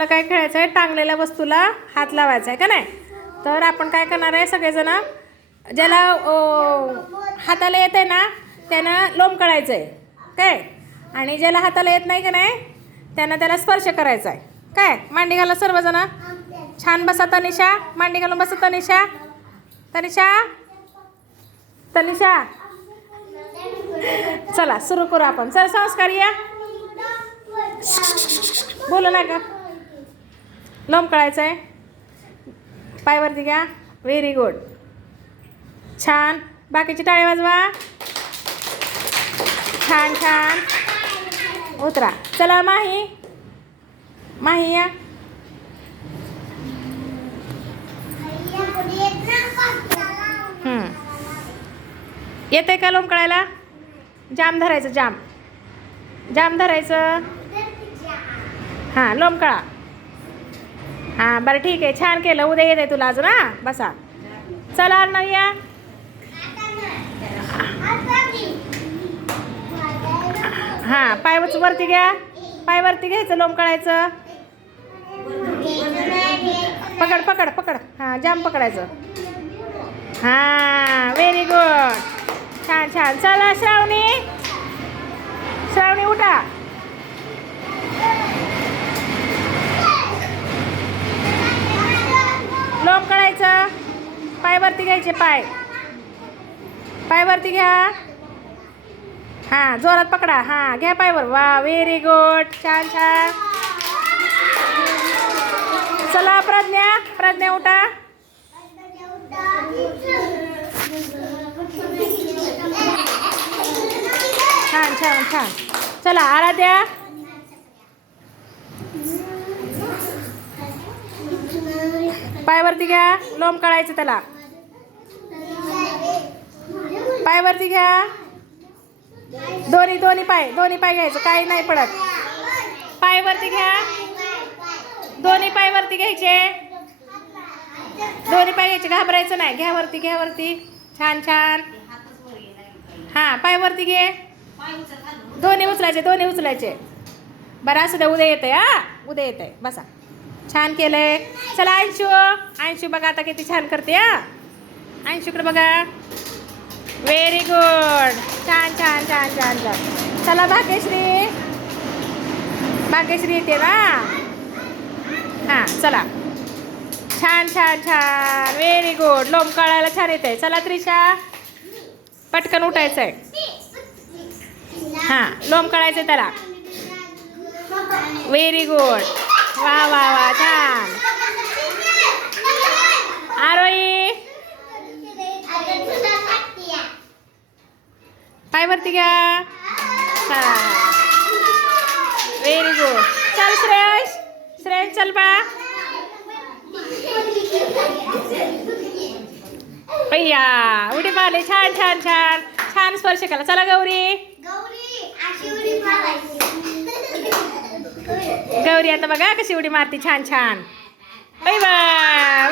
आपल्याला काय खेळायचं आहे? टांगलेल्या वस्तूला हात लावायचा आहे का नाही? तर आपण काय करणार आहे सगळेजण? ज्याला हाताला येत आहे ना त्यानं लोंब काढायचं आहे काय? आणि ज्याला हाताला येत नाही का नाही त्यांना त्याला स्पर्श करायचा आहे काय? मांडी घाला सर्वजण. छान बसा तनिषा. मांडी घालून बसा तनिषा. तनिषा. तनिषा. चला सुरू करू आपण. चल संस्कार या. बोलू नका. लोंब कळायचं आहे पायवरती घ्या. व्हेरी गुड छान. बाकीची टाळी वाजवा. छान छान. उतरा. चला माही. माही या. येते का लोंब कळायला? जाम धरायचं जाम. जाम धरायचं. हां लोंब कळा. हां बरं ठीक आहे. छान केलं. उद्या येते तुला अजून हां? बसा. चला नव्या या हां पाय वरती घ्या. पाय वरती घ्यायचं लोंब कळायचं. पकड पकड पकड. हां जाम पकडायचं. हां व्हेरी गुड छान छान. चला श्रावणी. श्रावणी उठा लोंब कळायचं पाय वरती घ्यायचे पाय. पायवरती घ्या. हां जोरात पकडा. हां घ्या पायवर. वा व्हेरी गुड छान छान. चला प्रज्ञा. प्रज्ञा उठा. छान छान छान. चला आराध्या. पायवरती घ्या. लोंब काढायचं त्याला. पायवरती घ्या. दोन्ही दोन्ही पाय दोन्ही पाय घ्यायचं काही नाही पडत. पायवरती घ्या. दोन्ही पाय वरती घ्यायचे. दोन्ही पाय घ्यायचे घाबरायचं नाही. घ्या वरती घ्या वरती. छान छान. हां पाय वरती घे. दोन्ही उचलायचे दोन्ही उचलायचे. बरं असू द्या उद्या येते हा. उद्या येते बसा. छान केलंय. चला ऐंशू ऐंशू बघा आता किती छान करते हा. ऐंशूकडे बघा. व्हेरी गुड छान छान छान छान छान. चला भाग्यश्री. भाग्यश्री येते ना? हां चला. छान छान छान. व्हेरी गुड लोंब कळायला छान येते चला त्रिशा. पटकन उठायचं आहे हां लोंब कळायचं त्याला. व्हेरी गुड वा वा वा. छान. आरोही. पायवरती घ्या. व्हेरी गुड चल श्रेयश श्रेयश चल बा. पैया उडी मारली. छान छान छान. छान स्पर्श केला. चला गौरी. गौरी आता बघा कशी उडी मारती. छान छान. ऐ वा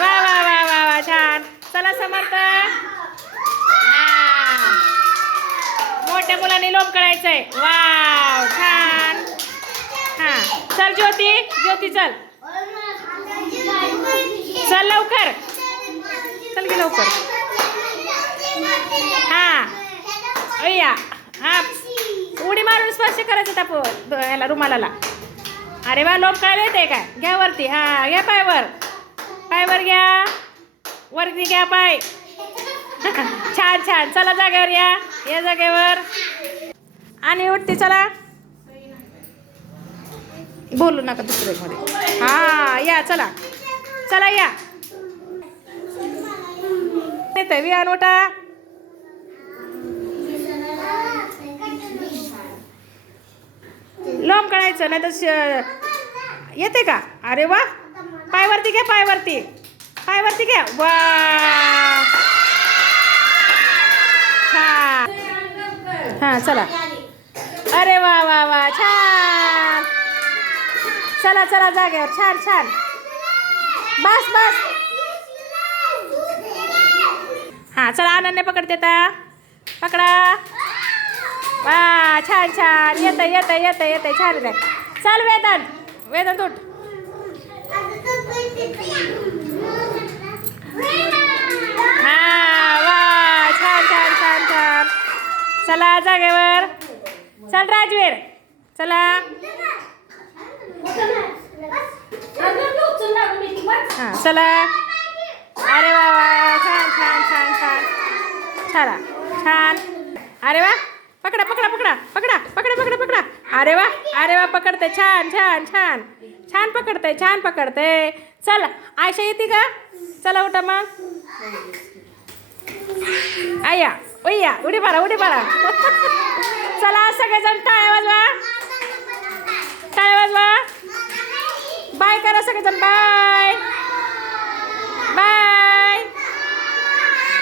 वा वा वा वा वा छान. चला समर्थ. मोठ्या मुलांनी लोंब करायचंय. वाव छान. हा चल ज्योती ज्योती चल. चल लवकर. चल की लवकर. हा. अय्या. हा. उडी मारून स्पर्श करायचं ताप याला रुमालाला. अरे वा लोक काय येते काय? घ्या वरती. हा घ्या पायवर पायवर घ्या. वरती घ्या पाय. छान छान. चला जाग्यावर या. या जागेवर. आणि उठती चला. बोलू नका दुसऱ्यामध्ये हा या चला. चला या. येते उठा. लोंब काढायचं नाही तर येते का? अरे वा. पायवरती घ्या पायवरती. पायवरती घ्या. वा. हां चला. अरे वा वा वा छान. चला चला जागेवर. छान छान. बस बस. हां चला आनंद पकडते आता. पकडा. वा छान छान. येतं येतं येतं येतं छान येतं चल वेदन. वेदन उठ हा. चला जागेवर. चल राजवीर. चला. हां चला. अरे वा वा छान छान छान छान. चला छान. अरे वा पकडा पकडा पकडा पकडा पकडा पकडा पकडा. अरे वा अरे वा पकडते छान छान छान. छान पकडते छान पकडते चल आयशा येते का? चला उठा मग. आया उया उडी मारा उडी मारा. चला सगळेजण टाळ्या वाजवा. टाळ्या वाजवा. बाय करा सगळेजण बाय. बाय.